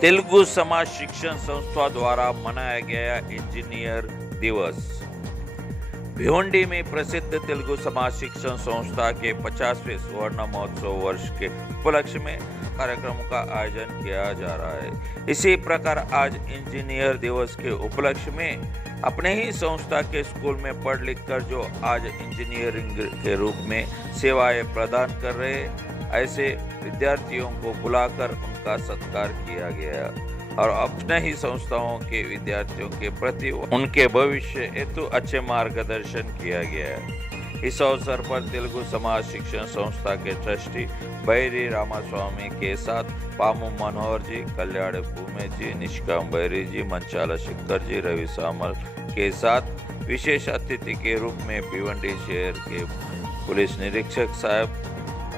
तेलुगु समाज शिक्षण संस्था द्वारा मनाया गया इंजीनियर दिवस। भिवंडी में प्रसिद्ध तेलुगु समाज शिक्षण संस्था के 50वें स्वर्ण महोत्सव वर्ष के उपलक्ष्य में कार्यक्रम का आयोजन किया जा रहा है। इसी प्रकार आज इंजीनियर दिवस के उपलक्ष्य में अपने ही संस्था के स्कूल में पढ़ लिख कर जो आज इंजीनियरिंग के रूप में सेवाएं प्रदान कर रहे ऐसे विद्यार्थियों को बुलाकर उनका सत्कार किया गया और अपने ही संस्थाओं के विद्यार्थियों के प्रति उनके भविष्य हेतु अच्छे मार्गदर्शन किया गया। इस अवसर पर तेलुगु समाज शिक्षण संस्था के ट्रस्टी बैरी रामास्वामी के साथ पामु मनोहर जी, कल्याण भूमे जी, निष्काम बैरी जी, मंचाला शिखर जी, रवि सामल के साथ विशेष अतिथि के रूप में भिवंडी शहर के पुलिस निरीक्षक साहब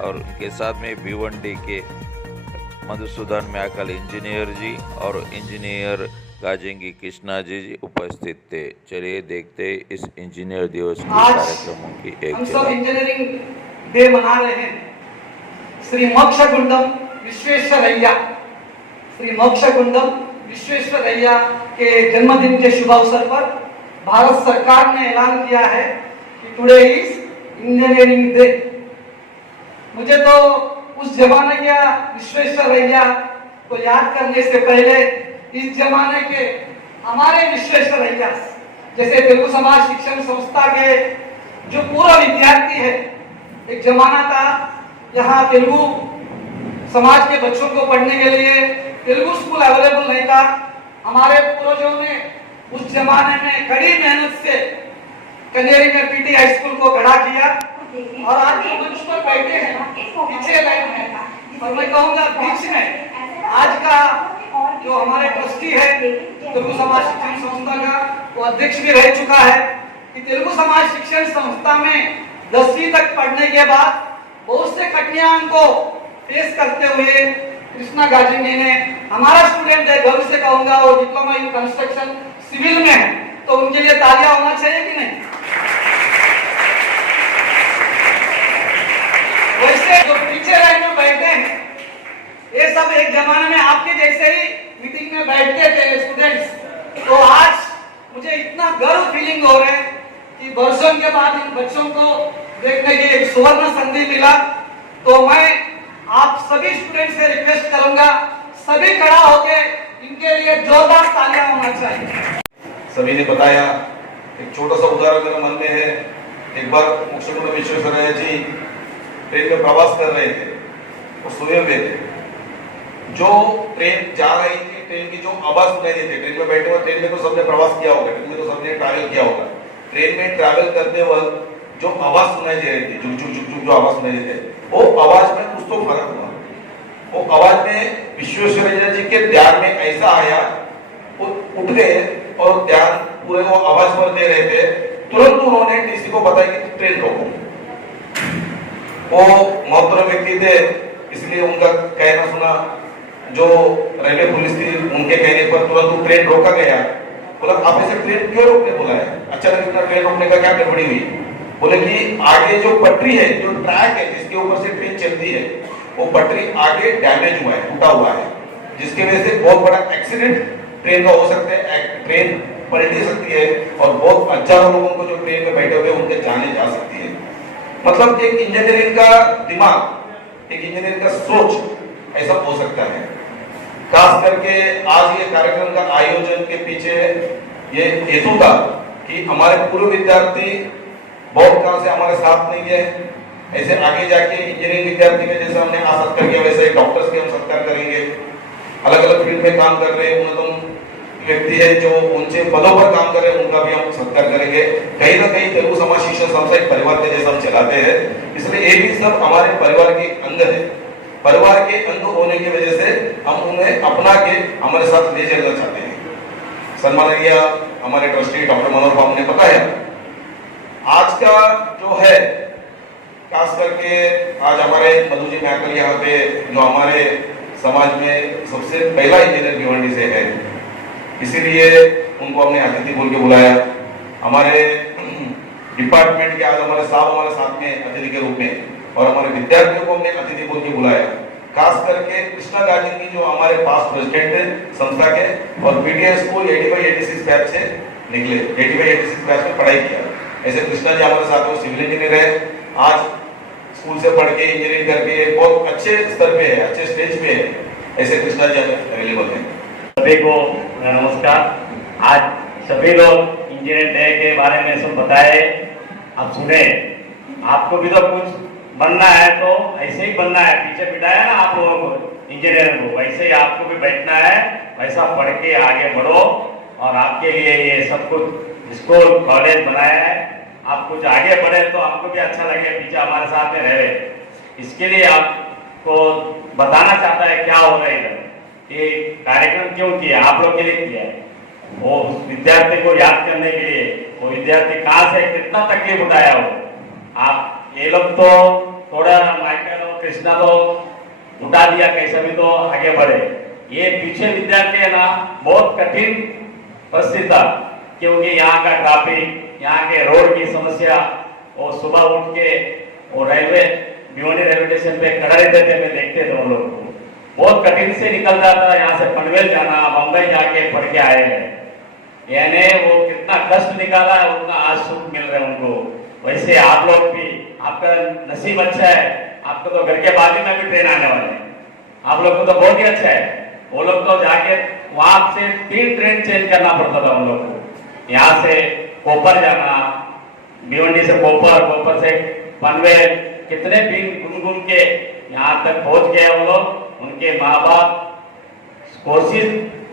और उनके साथ में भिवंडी के मधुसूदन मैकल इंजीनियर जी और इंजीनियर गाजेंगी कृष्णा जी उपस्थित थे। चलिए देखते इस इंजीनियर दिवस के कार्यक्रमों की एक हम सब इंजीनियरिंग डे मना रहे हैं। श्री मोक्षगुंडम विश्वेश्वरैया, श्री मोक्षगुंडम विश्वेश्वरैया के जन्मदिन के शुभ अवसर पर भारत सरकार ने ऐलान किया है कि टुडे इज इंजीनियरिंग डे। मुझे तो उस जमाने के विश्वेश्वरैया को याद करने से पहले इस जमाने के हमारे विश्वेश्वरैया जैसे तेलुगु समाज शिक्षण संस्था के जो पूर्व विद्यार्थी है, एक जमाना था यहाँ तेलुगु समाज के बच्चों को पढ़ने के लिए तेलुगु स्कूल अवेलेबल नहीं था। हमारे पूर्वजों ने उस जमाने में कड़ी मेहनत से कनेरी में पीटी हाई स्कूल को खड़ा किया और आज जो मंच पर बैठे हैं पीछे लाइन में और मैं कहूँगा बीच में आज का जो हमारे ट्रस्टी है तेलुगु समाज शिक्षण संस्था का वो अध्यक्ष भी रह चुका है कि तेलुगु समाज शिक्षण संस्था में 10वीं तक पढ़ने के बाद बहुत से कठिनाइयों को फेस करते हुए कृष्णा गाजेंगी ने हमारा स्टूडेंट है, गर्व से कहूंगा वो डिप्लोमा इन कंस्ट्रक्शन सिविल में है, तो उनके लिए तालियां होना चाहिए कि नहीं। वैसे जो पीछे लाइन में बैठे हैं ये सब एक जमाने में आपके जैसे ही मीटिंग में बैठते थे स्टूडेंट्स, तो आज मुझे इतना गर्व फीलिंग हो रहा है कि वर्षों के बाद इन बच्चों को देखने की एक सुवर्ण संधि मिला। तो मैं आप सभी स्टूडेंट से रिक्वेस्ट करूंगा, सभी खड़ा होके इनके लिए जोरदार तालियां होना चाहिए। सभी ने बताया, एक छोटा सा उदाहरण मेरे मन में है। एक बार मोक्षगुंडम विश्वेश्वरैया जी ट्रेन में प्रवास कर रहे थे और सोए हुए थे। जो ट्रेन जा रही थी, ट्रेन की जो आवाज सुनाई देती है, ट्रेन में बैठे हुए, ट्रेन में तो सबने प्रवास किया होगा, ट्रेन में तो सबने ट्रैवल किया होगा। ट्रेन में ट्रैवल करते वक्त जो आवाज सुनाई दे रही थी, झुक झुक झुक झुक जो आवाज सुनाई देती है, वो आवाज में कुछ तो फर्क हुआ। वो आवाज में विश्वेश्वरैया जी के ध्यान में ऐसा आया, वो उठ गए और ध्यान पूरे वो आवाज पर दे रहे थे। तुरंत उन्होंने टीसी को बताया कि ट्रेन रोको। वो मोहतरम व्यक्ति थे, इसलिए उनका कहना सुना। जो रेलवे पुलिस थी उनके कहने पर तुरंत ट्रेन रोका गया। बोला आप ऐसे ट्रेन क्यों रोकने बोला है, अचानक इतना ट्रेन रोकने का क्या गड़बड़ी हुई। बोले कि आगे जो पटरी है, जो ट्रैक है जिसके ऊपर से ट्रेन चलती है, वो पटरी आगे डैमेज हुआ है, टूटा हुआ है, जिसकी वजह से बहुत बड़ा एक्सीडेंट ट्रेन का हो सकता है। ट्रेन पलट सकती है और बहुत हजारों लोगों को जो ट्रेन में बैठे हुए उनके जाने जा सकती है। मतलब एक इंजीनियरिंग का दिमाग, एक इंजीनियरिंग का सोच ऐसा हो सकता है। खास करके आज ये कार्यक्रम का आयोजन के पीछे ये हेतु था कि हमारे पूर्व विद्यार्थी बहुत काल से हमारे साथ नहीं है, ऐसे आगे जाके इंजीनियरिंग विद्यार्थी में जैसे हमने आज सत्कार किया वैसे डॉक्टर्स के हम सत्कार करेंगे। अलग अलग फील्ड में काम कर रहे उन्नतम व्यक्ति है जो ऊंचे पदों पर काम कर रहे हैं, उनका भी हम सत्कार करेंगे। कहीं ना कहीं तेलुगु समाज शिक्षण संस्था एक परिवार के जैसा हम चलाते हैं, इसलिए ये भी सब हमारे परिवार के अंग है। परिवार के अंग होने की वजह से हम उन्हें अपना के हमारे साथ ले जाना चाहते हैं। सम्माननीय हमारे ट्रस्टी डॉक्टर मनोहर बाबू ने बताया, आज का जो है खास करके आज हमारे मधु जी मैकल यहाँ पे जो हमारे समाज में सबसे पहला इंजीनियर भिवंडी से है, इसीलिए उनको हमने अतिथि बोल के बुलाया। हमारे डिपार्टमेंट के आज हमारे साहब हमारे साथ में अतिथि के रूप में और हमारे विद्यार्थियों को हमने अतिथि बोल के बुलाया। खास करके कृष्णा गार्जन की जो हमारे पास प्रेसिडेंट थे संस्था के, और पीटीआई स्कूल 85-86 बैच से निकले, 85-86 बैच में पढ़ाई किया। ऐसे कृष्णा जी हमारे साथ, वो सिविल इंजीनियर है, आज स्कूल से पढ़ के इंजीनियरिंग करके बहुत अच्छे स्तर पे है, अच्छे स्टेज पे है। ऐसे कृष्णा जी अवेलेबल हैं। सभी को नमस्कार। आज सभी लोग इंजीनियर डे के बारे में सब बताए, आप सुने। आपको भी तो कुछ बनना है तो ऐसे ही बनना है, पीछे बिठाया ना आप लोगों को इंजीनियर को, वैसे ही आपको भी बैठना है, वैसा पढ़ के आगे बढ़ो। और आपके लिए ये सब कुछ स्कूल कॉलेज बनाया है, आप कुछ आगे बढ़े तो आपको भी अच्छा लगे, पीछे हमारे साथ में रहे। इसके लिए आपको बताना चाहता है क्या हो रहा है इधर, ये कार्यक्रम क्यों किया, आप लोग के लिए किया है। वो विद्यार्थी को याद करने के लिए, वो विद्यार्थी कहाँ से कितना तकलीफ उठाया हो। आप ये लोग तो थोड़ा माइकल और कृष्णा तो उठा दिया, कैसे भी तो आगे बढ़े। ये पीछे विद्यार्थी है ना, बहुत कठिन परिस्थिति था, क्योंकि यहाँ का ट्रैफिक, यहाँ के रोड की समस्या, और सुबह उठ के वो रेलवे भिवंडी रेलवे स्टेशन पे खड़ा रहते थे, मैं देखते थे उन लोग को, बहुत कठिन से निकल जाता है। यहाँ से पनवेल जाना, बम्बई जाके पढ़ के आए हैं, यानी वो कितना कष्ट निकाला है, उतना आज सुख मिल रहा है उनको। वैसे आप लोग भी, आपका नसीब अच्छा है, आपको तो घर के बाजू में भी ट्रेन आने वाले हैं, आप लोग को तो बहुत ही अच्छा है। वो लोग तो जाके वहां से 3 ट्रेन चेंज करना पड़ता था उन लोग को, यहाँ से कोपर जाना, भिवंडी से कोपर, कोपर से पनवेल, कितने दिन घूम घूम के यहाँ तक पहुंच गए वो लोग। उनके माँ बाप कोशिश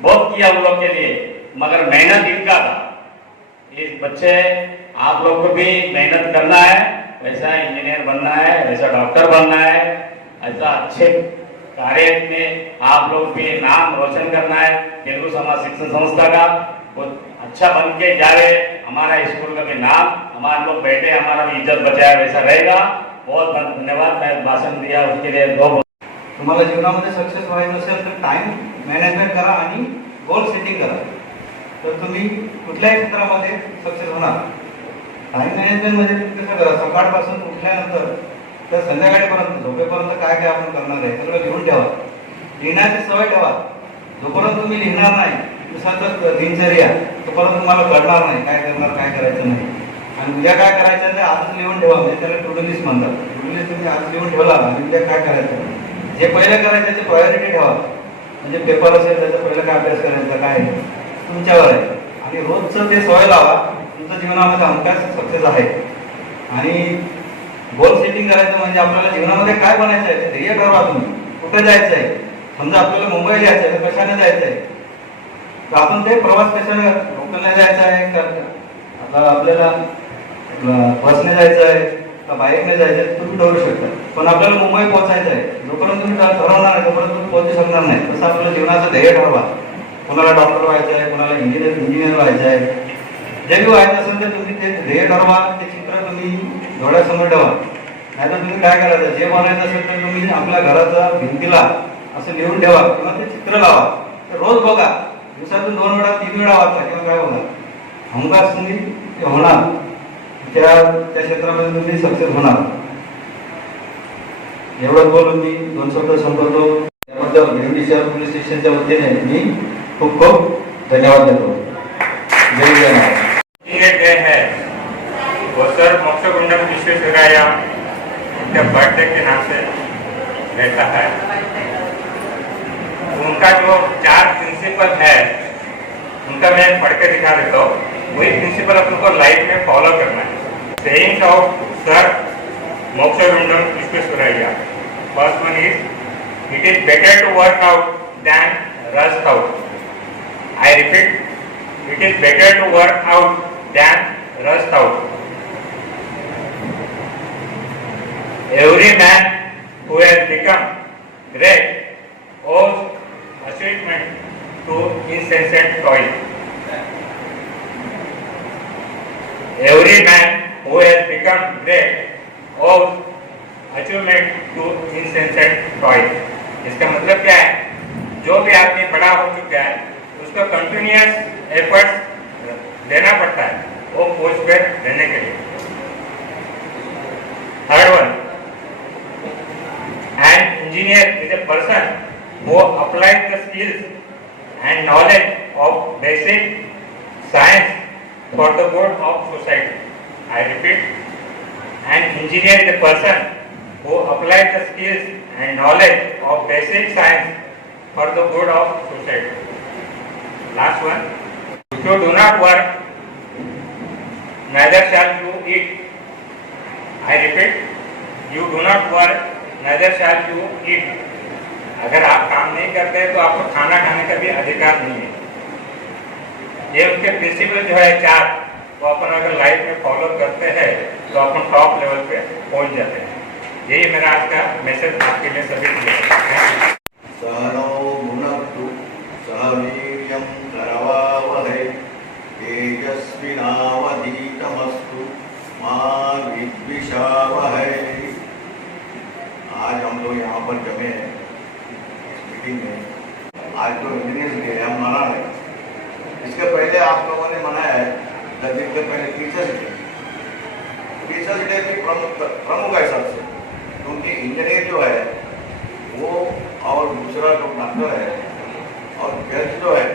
बहुत किया उन लोग के लिए, मगर मेहनत इनका था। इस बच्चे आप लोग को भी मेहनत करना है, वैसा इंजीनियर बनना है, वैसा डॉक्टर बनना है, ऐसा अच्छे कार्य में आप लोग भी नाम रोशन करना है। तेलुगु समाज शिक्षण संस्था का वो अच्छा बन के जाए, हमारा स्कूल का भी नाम, हमारे लोग बैठे, हमारा भी इज्जत बचाए, वैसा रहेगा। बहुत बहुत धन्यवाद। मैं भाषण दिया उसके लिए तुम्हाला जीवनामध्ये सक्सेस व्हायचं असेल तर टाइम मॅनेजमेंट करा आणि गोल सेटिंग करा, तर तुम्ही कुठल्याही क्षेत्रामध्ये सक्सेस होणार। टाइम मॅनेजमेंट म्हणजे तुम्ही कसं करा, सकाळपासून उठल्यानंतर तर संध्याकाळपर्यंत झोपेपर्यंत काय काय आपण करणार आहे सगळं लिहून ठेवा, लिहिण्याची सवय ठेवा। जोपर्यंत तुम्ही लिहिणार नाही दिवसाचं दिनचर्या, तोपर्यंत तुम्हाला कळणार नाही काय करणार काय करायचं नाही। आणि उद्या काय करायचं ते आजच लिहून ठेवा, म्हणजे त्याला टू डू लिस्ट म्हणतात। टू डू लिस्ट तुम्ही आज लिहून ठेवला आणि उद्या काय करायचं, जे पहिले करायचं त्याची प्रायोरिटी ठेवा, म्हणजे पेपर असेल त्याचा पहिला काय अभ्यास करायचा काय तुमच्यावर आहे। आणि रोजचं ते सवय लावा, तुमच्या जीवनामध्ये हमखास सक्सेस आहे। आणि गोल सेटिंग करायचं म्हणजे आपल्याला जीवनामध्ये काय बनायचं आहे ते ध्येय ठरवा, तुम्ही कुठे जायचं आहे। समजा आपल्याला मुंबईला जायचं आहे तर कशाने जायचं आहे, तर आपण ते प्रवास कशाने, लोकलने जायचं आहे का आपल्याला बसने जायचं आहे का बाईकने जायचं आहे, तुम्ही ठरवू शकता। पण आपल्याला मुंबई पोहोचायचं आहे, जोपर्यंत तुम्ही ठरवणार नाही तोपर्यंत तुम्ही पोहोचू शकणार नाही। तसं आपल्याला जीवनाचं ध्येय ठरवा, कोणाला डॉक्टर व्हायचं आहे, कोणाला इंजिनियर व्हायचं आहे, जे बी व्हायचं असेल तर तुम्ही ते ध्येय ठरवा, ते चित्र तुम्ही डोळ्यासमोर ठेवा। नाहीतर तुम्ही काय करायचं, जे बनायचं असेल तर तुम्ही आपल्या घराच्या भिंतीला असं लिहून ठेवा किंवा ते चित्र लावा, रोज बघा, दिवसातून 2 वेळा 3 वेळा वाचा किंवा काय बघा, हमखास तुम्ही ते होणार, त्या क्षेत्रामध्ये तुम्ही सक्सेस होणार। एवढं बोलून मी 2 शब्द संपवतो। त्याबद्दल भिवंडी शहर पोलीस स्टेशनच्या वतीने मी खूप खूप धन्यवाद देतो। जय जय महाराज। डे है वो सर मोक्षगुंडम विश्वेश्वरैया उनके बर्थडे के नाम से रहता है। उनका जो 4 प्रिंसिपल है उनका मैं पढ़ के दिखा देता हूँ, वही प्रिंसिपल अपन को लाइफ में फॉलो करना है। Sayings of sir Mokshagundam Visvesvaraya, first one is it is better to work out than rust out. I repeat, it is better to work out than rust out. Every man who has become great owes achievement to insensate toil. Every man who has become great owes achievement to insensate toil. इसका मतलब क्या है, जो भी आदमी बड़ा हो चुका है उसको कंटिन्यूअस एफर्ट्स देना पड़ता है वो पोस्ट पे रहने के लिए। Third one, and engineer is a person who applies the skills and knowledge of basic science for the good of society. I repeat, an engineer is a person who applies the skills and knowledge of basic science for the good of society. Last one. If you do not work, neither shall you eat. I repeat, you do not work, neither shall you eat. अगर आप काम नहीं करते हैं तो आपको खाना खाने का भी अधिकार नहीं है। ये उनके प्रिंसिपल जो है 4, वो अपन अगर लाइफ में फॉलो करते हैं तो अपन टॉप लेवल पे पहुंच जाते हैं। यही मेरा आज का मैसेज आपके लिए सभी के लिए। सहनौ भुनक्तु सह वीर्यं करवावहै तेजस्विनावधीतमस्तु मा विद्विषावहै। आज हम लोग यहाँ पर जमे हैं इस मीटिंग में। आज तो इंजीनियर्स डे है, हम मना रहे हैं। इसके पहले आप लोगों ने मनाया है 10 दिन के पहले टीचर्स डे। टीचर्स डे की प्रमुख है सबसे, क्योंकि इंजीनियर जो है वो और दूसरा जो डॉक्टर है और जज जो है,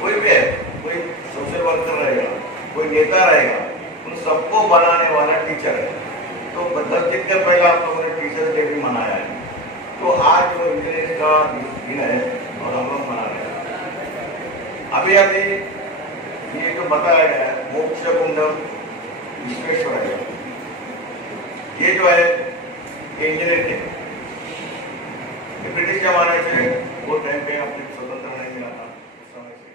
कोई भी है, कोई सोशल वर्कर रहेगा, कोई नेता रहेगा, उन सबको बनाने वाला टीचर है। तो 10 दिन के पहले आप लोगों ने टीचर्स डे भी मनाया है। तो आज जो इंजीनियर का दिन है और हम लोग मना रहे हैं। अभी ये जो बताया गया है मोक्षगुंडम विश्वेश्वरैया, ये जो है इंजीनियर थे। ब्रिटिश जमाने से वो टाइम पे अपने स्वतंत्र नहीं मिला था, उस समय से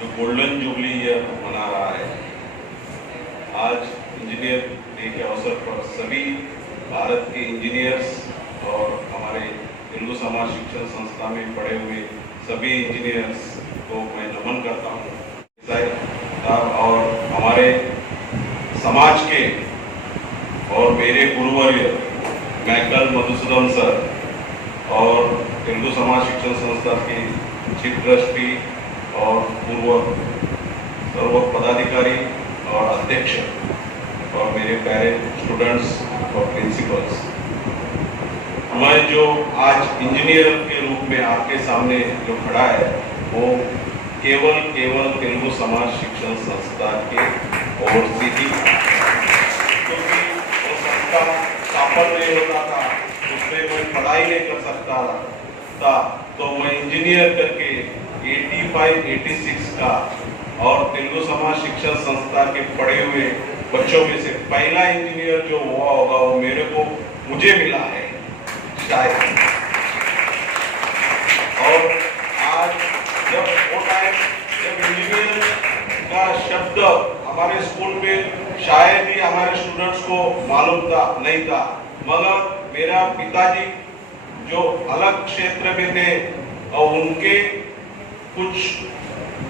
जो गोल्डन जुबली ईयर मना रहा है। आज इंजीनियर डे के अवसर पर सभी भारत के इंजीनियर्स और हमारे तेलुगु समाज शिक्षण संस्था में पढ़े हुए सभी इंजीनियर्स को मैं नमन करता हूँ। और हमारे समाज के और मेरे गुरुवर्य मैकल मधुसूदन सर और तेलुगु समाज शिक्षण संस्था के चीफ ट्रस्टी और पूर्व सर्व पदाधिकारी और अध्यक्ष और मेरे प्यारे स्टूडेंट्स और प्रिंसिपल्स, मैं जो आज इंजीनियर के रूप में आपके सामने जो खड़ा है वो केवल तेलुगु समाज शिक्षण संस्था के ओर से ही, क्योंकि वो संस्था सफल नहीं होता था, उसमें मैं पढ़ाई नहीं कर सकता था, तो मैं इंजीनियर करके 85-86 का और तेलुगु समाज शिक्षण संस्था के पढ़े हुए बच्चों में से पहला इंजीनियर जो हुआ होगा वो मुझे मिला है शायद। और आज जब वो टाइम जब इंजीनियर का शब्द हमारे स्कूल में शायद ही हमारे स्टूडेंट्स को मालूम था नहीं था, मगर मेरा पिताजी जो अलग क्षेत्र में थे और उनके कुछ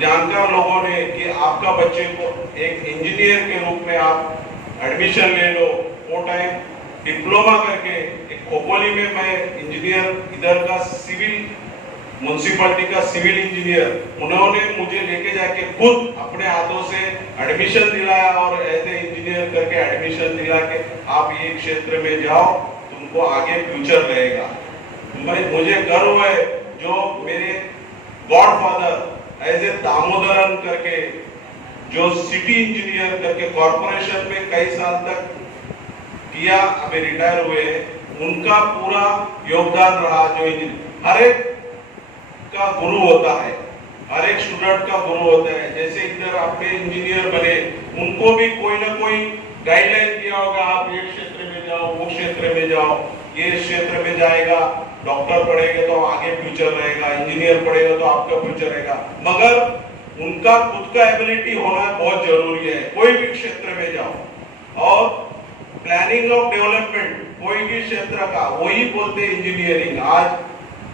जानकार लोगों ने कि आपका बच्चे को एक इंजीनियर के रूप में आप एडमिशन ले लो। वो टाइम डिप्लोमा करके एक खोपोली में मैं इंजीनियर इधर का सिविल म्युनिसिपैलिटी का सिविल इंजीनियर, उन्होंने मुझे लेके जाके खुद अपने हाथों से एडमिशन दिलाया और एज ए इंजीनियर करके एडमिशन दिला के आप ये क्षेत्र में जाओ, तुमको आगे फ्यूचर रहेगा। मुझे गर्व है जो मेरे गॉडफादर एज ए दामोदरन करके जो सिटी इंजीनियर करके कॉर्पोरेशन में कई साल तक किया, अभी रिटायर हुए, उनका पूरा योगदान रहा। जो हर एक का गुरु होता है, हर एक स्टूडेंट का गुरु होता है। जैसे इधर आपके इंजीनियर बने, उनको भी कोई ना कोई गाइडलाइन दिया होगा, आप ये क्षेत्र में जाओ, वो क्षेत्र में जाओ, ये क्षेत्र में जाएगा, डॉक्टर पढ़ेगा तो आगे फ्यूचर रहेगा, इंजीनियर पढ़ेगा तो आपका फ्यूचर रहेगा। मगर उनका खुद का एबिलिटी होना बहुत जरूरी है, कोई भी क्षेत्र में जाओ। और प्लानिंग ऑफ डेवलपमेंट कोई भी क्षेत्र का, वही बोलते इंजीनियरिंग। आज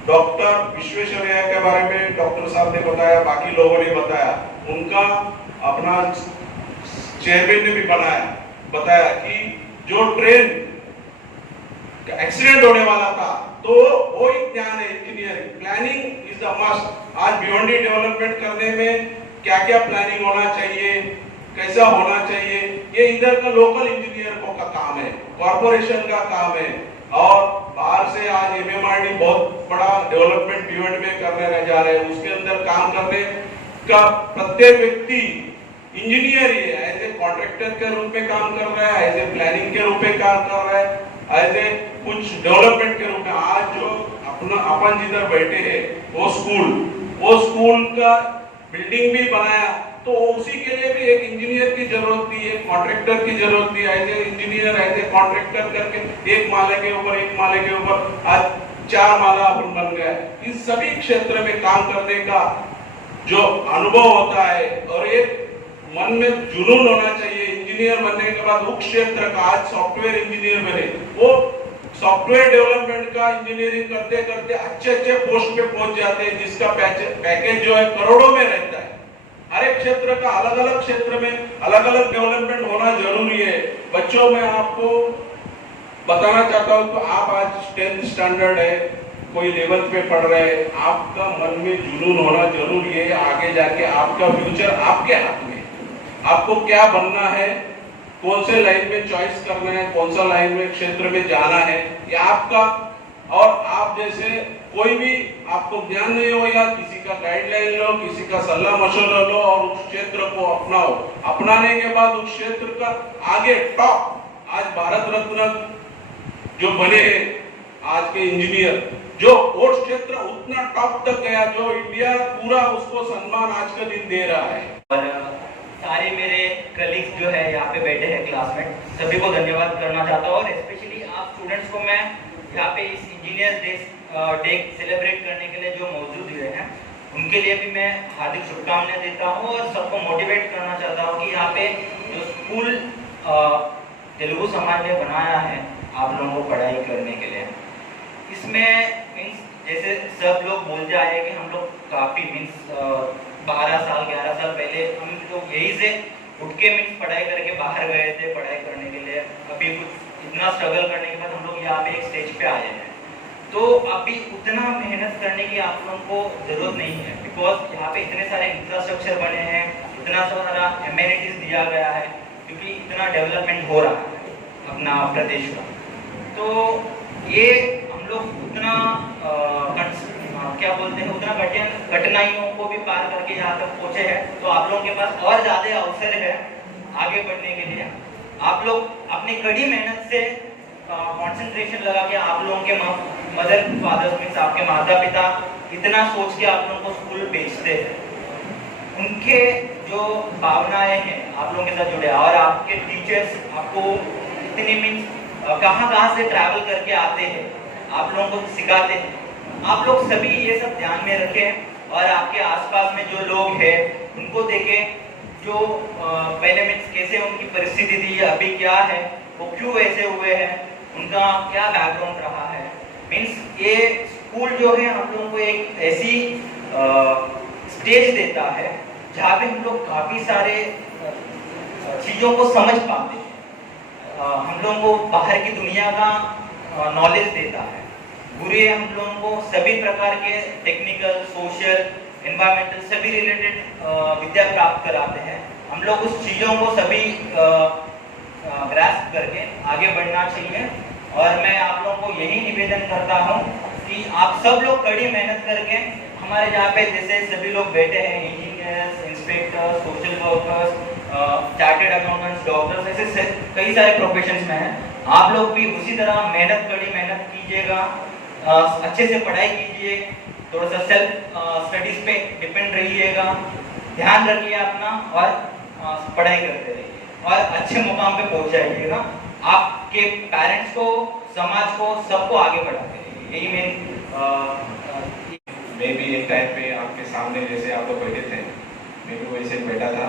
डॉक्टर विश्वेश्वरैया के बारे में डॉक्टर साहब ने बताया, बाकी लोगों ने बताया, उनका अपना चेयरमैन ने भी बताया कि जो ट्रेन एक्सीडेंट होने वाला था तो वो ही ज्ञान है engineering. Planning is the must. आज भिवंडी डेवलपमेंट करने में क्या क्या प्लानिंग होना चाहिए, कैसा होना चाहिए, ये इधर का लोकल इंजीनियर को का काम है, कॉर्पोरेशन का काम है। और बाहर से आज एमएमआरडी बहुत बड़ा डेवलपमेंट भिवंडी में करने जा रहे हैं, उसके अंदर काम करने का प्रत्येक व्यक्ति इंजीनियर ही है, एज ए कॉन्ट्रैक्टर के रूप में काम कर रहा है, एज ए प्लानिंग के रूप में काम कर रहा है, एज ए कुछ डेवलपमेंट के रूप में। आज जो अपन जिधर बैठे हैं वो स्कूल का बिल्डिंग भी बनाया, तो उसी के लिए भी एक इंजीनियर की जरूरत थी, एक कॉन्ट्रैक्टर की जरूरत थी, as a engineer as a contractor करके एक माले के ऊपर आज 4 माला अपन बन गया। इस सभी क्षेत्र में काम करने का जो अनुभव होता है और एक मन में जुनून होना चाहिए, इंजीनियर बनने के बाद उस क्षेत्र का, आज सॉफ्टवेयर इंजीनियर बने, वो सॉफ्टवेयर डेवलपमेंट का इंजीनियरिंग करते करते अच्छे पोस्ट पे पहुंच जाते हैं, जिसका पैकेज जो है करोड़ों में रहता है। हर एक क्षेत्र का अलग अलग क्षेत्र में अलग अलग डेवलपमेंट होना जरूरी है। बच्चों में आपको बताना चाहता हूं, तो आप आज 10th स्टैंडर्ड है, कोई 11th पे पढ़ रहे हैं, आपका मन में जुनून होना जरूरी है। आगे जाके आपका फ्यूचर आपके हाथ में, आपको क्या बनना है, कौन से लाइन में चॉइस करना है, कौन सा लाइन में क्षेत्र में जाना है, ये आपका। और आप जैसे कोई भी आपको ज्ञान नहीं हो या किसी का गाइडलाइन लो, किसी का सलाह मशवरा लो और उस क्षेत्र को अपनाओ। अपनाने के बाद उस क्षेत्र का आगे टॉप, आज भारत रत्न जो बने हैं आज के इंजीनियर, जो वो क्षेत्र उतना टॉप तक गया, जो इंडिया पूरा उसको सम्मान आज का दिन दे रहा है। और सारे मेरे कलीग्स जो है यहाँ पे बैठे हैं क्लासमेट, सभी को धन्यवाद करना चाहता हूँ। और स्पेशली आप स्टूडेंट्स को मैं यहाँ पे इस इंजीनियर्स डे सेलिब्रेट करने के लिए जो मौजूद हुए हैं, उनके लिए भी मैं हार्दिक शुभकामनाएं देता हूँ और सबको मोटिवेट करना चाहता हूँ कि यहाँ पे जो स्कूल तेलुगु समाज ने बनाया है आप लोगों को पढ़ाई करने के लिए, इसमें मीन्स जैसे सब लोग बोल जाए कि हम लोग काफ़ी मीन्स 12 साल 11 साल पहले हम लोग यही से उठ के मीन्स पढ़ाई करके बाहर गए थे पढ़ाई करने के लिए। अभी कुछ इतना स्ट्रगल करने के बाद हम लोग यहाँ पे एक स्टेज पे आए हैं, तो अभी उतना मेहनत करने की आप लोगों को जरूरत नहीं है, बिकॉज यहाँ पे इतने सारे इंफ्रास्ट्रक्चर बने हैं, इतना सारा एमेनिटीज दिया गया है, क्योंकि इतना डेवलपमेंट हो रहा है अपना प्रदेश का। तो ये हम लोग उतना क्या बोलते हैं, उतना कठिनाइयों को भी पार करके यहाँ तक पहुँचे हैं, तो आप लोगों के पास और ज़्यादा अवसर है आगे बढ़ने के लिए। आप लोग अपनी कड़ी मेहनत से कंसंट्रेशन लगा के आप लोगों के मदर फादर मीन्स आपके माता पिता इतना सोच के आप लोगों को स्कूल भेजते हैं, उनके जो भावनाएं हैं आप लोगों के साथ जुड़े, और आपके टीचर्स आपको इतनी मीन्स कहाँ से ट्रैवल करके आते हैं, आप लोगों को सिखाते हैं। आप लोग सभी ये सब ध्यान में रखें और आपके आसपास में जो लोग हैं उनको देखें, जो पहले मीन्स कैसे उनकी परिस्थिति थी, अभी क्या है, वो क्यों ऐसे हुए हैं, उनका क्या बैकग्राउंड रहा है। मीन्स ये स्कूल जो है हम लोगों को एक ऐसी स्टेज देता है जहाँ पे हम लोग काफ़ी सारे चीज़ों को समझ पाते हैं, हम लोगों को बाहर की दुनिया का नॉलेज देता है। गुरु हम लोगों को सभी प्रकार के टेक्निकल, सोशल, एनवायरमेंटल सभी रिलेटेड विद्या प्राप्त कराते हैं। हम लोग उस चीज़ों को सभी ग्रास्प करके आगे बढ़ना चाहिए। और मैं आप लोगों को यही निवेदन करता हूँ कि आप सब लोग कड़ी मेहनत करके हमारे यहाँ पे जैसे सभी लोग बैठे हैं, engineers, inspectors, social workers, chartered accountants, doctors, ऐसे कई सारे प्रोफेशंस में हैं। आप लोग भी उसी तरह कड़ी मेहनत कीजिएगा, अच्छे से पढ़ाई कीजिए, थोड़ा सा सेल्फ स्टडीज पे डिपेंड रहिएगा, ध्यान रखिए अपना और पढ़ाई करते रहिए और अच्छे मुकाम पे पहुंच जाइएगा। आपके पेरेंट्स को, समाज को, सबको आगे बढ़ाते रहिए, यही मेन। मैं भी एक टाइम पे आपके सामने जैसे आप लोग बैठे थे, मैं भी वैसे बैठा था,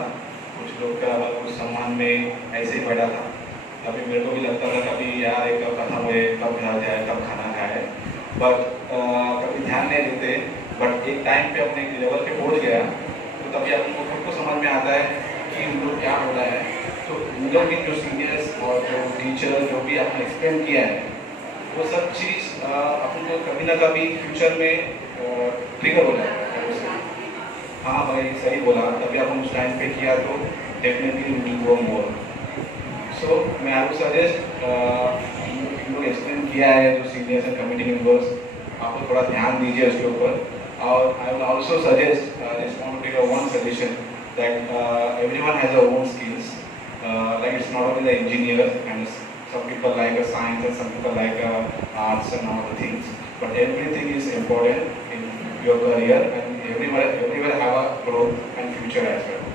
कुछ लोग का कुछ सम्मान में ऐसे ही बैठा था। कभी मेरे को भी लगता था कभी यार एक कब खत्म हुए, कब घर जाए, कब खाना खाए, बट कभी ध्यान नहीं देते। बट एक टाइम पे अपने लेवल पे पहुंच गया तो तभी आपको खुद को समझ में आता है कि उन लोग क्या हो रहा है। तो उन लोग के जो सीनियर्स और जो टीचर जो भी आपने एक्सप्लेन किया है, वो सब चीज़ अपन को कभी ना कभी फ्यूचर में ट्रिगर हो जाता है। हाँ भाई सही बोला, तभी अपन उस टाइम पे किया तो डेफिनेटली विल गो मोर। सो मैं आई वुड सजेस्ट अभी एक्सप्लेन किया है, जो सीनियर्स एंड कमिटी मेंबर्स, आप लोग थोड़ा ध्यान दीजिए उसके ऊपर. और I will also suggest, just want to take one suggestion that everyone has a own skills. Like it's not only the engineer, and some people like a science and some people like arts and all the things, but everything is important in your career, and everywhere have a growth and future as well.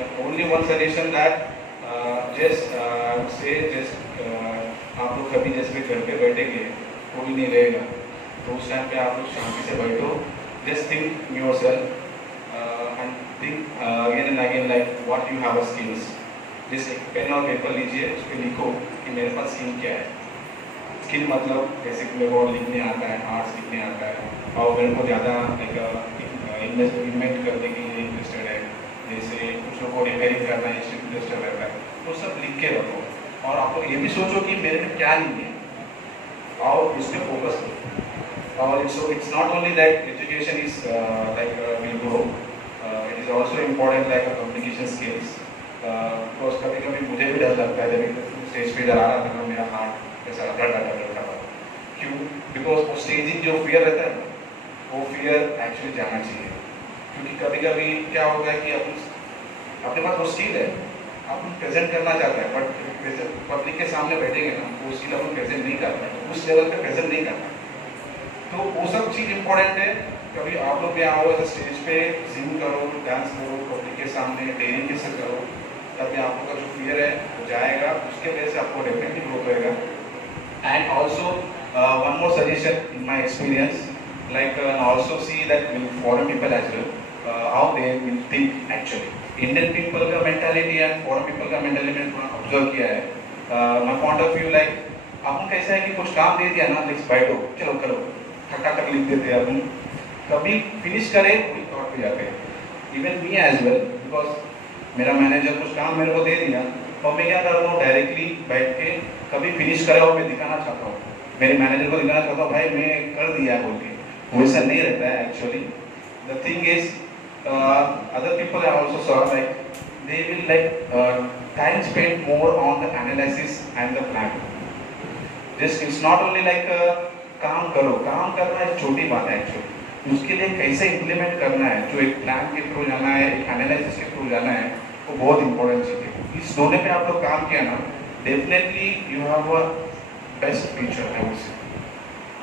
The only one suggestion that just say just आप लोग कभी जैसे भी घर पे बैठेंगे, कोई नहीं रहेगा, तो उस टाइम पे आप लोग शांति से बैठो, just think yourself and think again and again like what you have a skills. जैसे पेन और पेपर लीजिए, उस पर लिखो कि मेरे पास स्किल क्या है. स्किल मतलब जैसे कि मेरे को लिखने आता है, आर्ट्स लिखने आता है, और मेरे को ज़्यादा इन्वेस्टमेंट करने के लिए इंटरेस्टेड है, जैसे कुछ लोग को रिपेयरिंग करना है, इंटरेस्टेड रहता है, तो सब लिख के रखो. और आप लोग ये भी सोचो कि मेरे में क्या नहीं है, और उस पर फोकस करो. और it's not only that education is like will grow, it is also important like communication skills. Because कभी कभी मुझे भी डर लगता है, जब स्टेज पे डर आ रहा था तो मेरा हार्ट ऐसा डर था. क्यों? बिकॉज वो स्टेजिंग जो फियर रहता है, वो फियर एक्चुअली जाना चाहिए. क्योंकि कभी कभी क्या होता है कि अपने पास वो स्किल है, अपन प्रेजेंट करना चाहता है, बट पब्लिक के सामने बैठेंगे ना, वो स्किल अपन प्रेजेंट नहीं कर पाए, उस लेवल पे प्रेजेंट नहीं करना. तो वो सब चीज़ इम्पोर्टेंट है. कभी आप लोग भी आओ ऐसे स्टेज पे सिंग करो, डांस करो, पब्लिक के सामने डेयरिंग के साथ करो, तभी आप लोग का जो फियर है वो जाएगा. उसके वजह से आपको डेफिनेटली ग्रोथ होएगा. And also one more suggestion in my experience, like also see that will foreign people as well, how they will think actually. Indian people का मेंटालिटी एंड फॉरेन पीपल का मेंटालिटी मैंने थोड़ा observe किया है. My point of view, like अपन कैसा है कि कुछ काम दे दिया ना, लाइक बैठो चलो करो, ठक लिख देते हैं अपन, कभी फिनिश करें वही थॉट पे जाते हैं. Even me as well, because मेरा मैनेजर कुछ काम मेरे को दे दिया, और मैं क्या कर रहा हूँ, डायरेक्टली बैठ के कभी फिनिश करा हुआ मैं दिखाना चाहता हूँ, मेरे मैनेजर को दिखाना चाहता हूँ भाई मैं कर दिया बोल के. वैसा नहीं रहता है actually. The thing is other people are also sort of like they will like time spent more on the analysis and the plan. This is not only like काम करो, काम करना एक छोटी बात है एक्चुअली. उसके लिए कैसे इम्प्लीमेंट करना है, जो एक प्लान के थ्रू जाना है, एक एनालिसिस के थ्रू जाना है, वो बहुत इंपॉर्टेंट चीज़ है. इस दोनों पे आप लोग काम किया ना, definitely you have a best future. I would say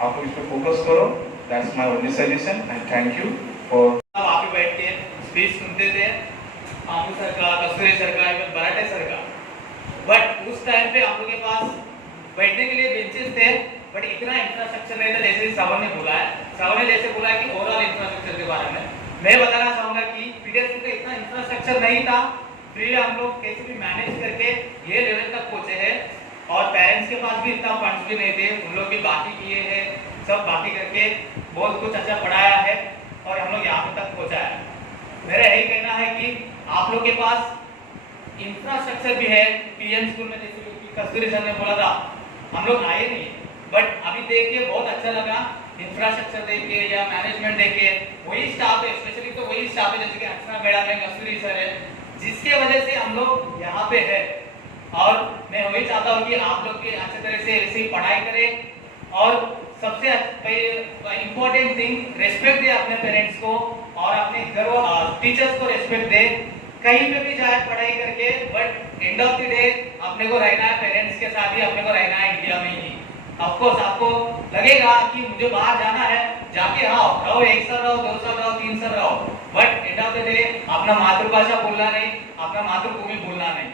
आप लोग इस पर फोकस करो. That's my only suggestion and thank you for. वहाँ पे बैठ के स्पीच सुनते थे, आमू सर का, कस्तूरी सर का, इवन बराटे सर का. बट उस टाइम पे हम लोग के पास बैठने के लिए बेंचेस थे, बट इतना इंफ्रास्ट्रक्चर नहीं था. जैसे श्रावण ने बोला है, श्रावण ने जैसे बोला है कि ओवरऑल इंफ्रास्ट्रक्चर के बारे में मैं बताना चाहूँगा कि पीडीएस का इतना इंफ्रास्ट्रक्चर नहीं था. फिर हम लोग कैसे भी मैनेज करके ये लेवल तक पहुँचे हैं. और पेरेंट्स के पास भी इतना फंड्स भी नहीं थे, उन लोग भी बाकी किए हैं, सब बाकी करके बहुत कुछ अच्छा पढ़ाया है और हम लोग यहाँ तक पहुँचा है. मेरा यही कहना है कि आप लोग के पास इंफ्रास्ट्रक्चर भी है. पीएम स्कूल में जैसे कस्तूरी सर ने बोला था, हम लोग आए नहीं, बट अभी देख के बहुत अच्छा लगा. इंफ्रास्ट्रक्चर देख के या मैनेजमेंट देख के, वही स्टाफ है, स्पेशली तो वही स्टाफ है जैसे कि अर्चना मैडम है, कस्तूरी सर है, जिसके वजह से हम लोग यहाँ पे है. और मैं वही चाहता हूँ कि आप लोग भी अच्छे तरह से ऐसे ही पढ़ाई करें. और सबसे इम्पोर्टेंट थिंग, रेस्पेक्ट दे अपने पेरेंट्स को और अपने घर टीचर्स को रेस्पेक्ट दे. कहीं पे भी जाए पढ़ाई करके, but end of the day अपने को रहना है पेरेंट्स के साथ ही, अपने को रहना है इंडिया में ही. ऑफ कोर्स आपको लगेगा कि मुझे बाहर जाना है, जाके रहो, 1 साल रहो, 2 साल रहो, 3 साल रहो, but end of the day अपना मातृभाषा भूलना नहीं, अपना मातृभूमि भूलना नहीं.